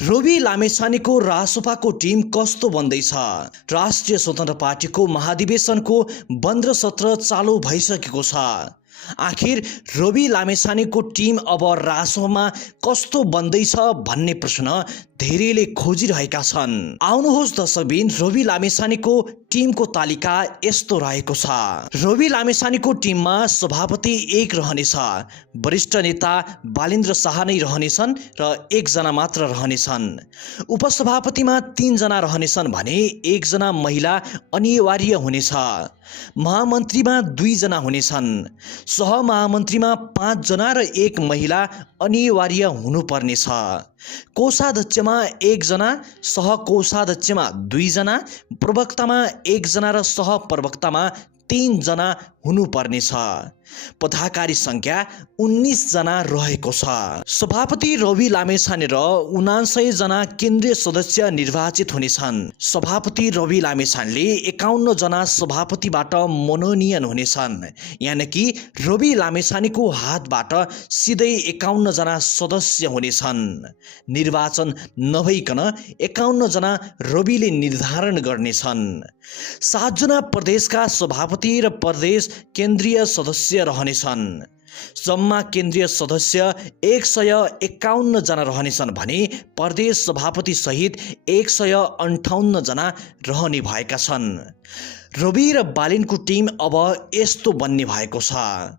Rabi लामेछानेको रासोपाको team कस्तो बन्दैछ? राष्ट्रिय स्वतन्त्र पार्टीको महाधिवेशनको बन्द सत्र चालु भइसकेको छ। आखिर रवि लामेछानेको टिम अब रासोपामा कस्तो बन्दैछ भन्ने प्रश्न धेरैले खोजिरहेका छन्। आउनुहोस् दर्शकबिन, रवि लामेछानेको टिमको तालिका यस्तो रहेको छ। रवि लामेछानेको टिममा सभापति 1 रहनेछ, वरिष्ठ नेता बालेन्द्र शाह नै रहनेछन् र 1 जना मात्र रहनेछन्। उपसभापतिमा 3 जना रहनेछन् भने 1 जना महिला अनिवार्य हुनेछ। महामन्त्रीमा 2 जना हुनेछन्। सहमहामन्त्रीमा 5 जना र 1 महिला अनिवार्य हुनुपर्नेछ। कोषाध्यक्षमा 1 जना, सहकोषाध्यक्षमा 2 जना, प्रवक्तामा 1 जना र सहप्रवक्तामा 3 जना हुनुपर्नेछ। पदाधिकारी संख्या 19 जना रहेको छ। सभापति रवि लामेछाने र 79 जना केन्द्रीय सदस्य निर्वाचित हुनेछन्। सभापति रवि लामेछानेले 51 जना सभापतिबाट मनोनयन हुनेछन्। यानि कि रवि लामेछानेको हातबाट सिधै 51 जना सदस्य हुनेछन्। निर्वाचन नभइकन 51 जना रविले निर्धारण गर्नेछन्। 7 जना प्रदेशका सभापति र प्रदेश केन्द्रीय सदस्य रहनेछन्। जम्मा केन्द्रीय सदस्य 151 जना रहनेछन् भने प्रदेश सभापति सहित 158 जना रहने भएका छन्। रवि र बालेनको टिम अब यस्तो बन्ने भएको छ।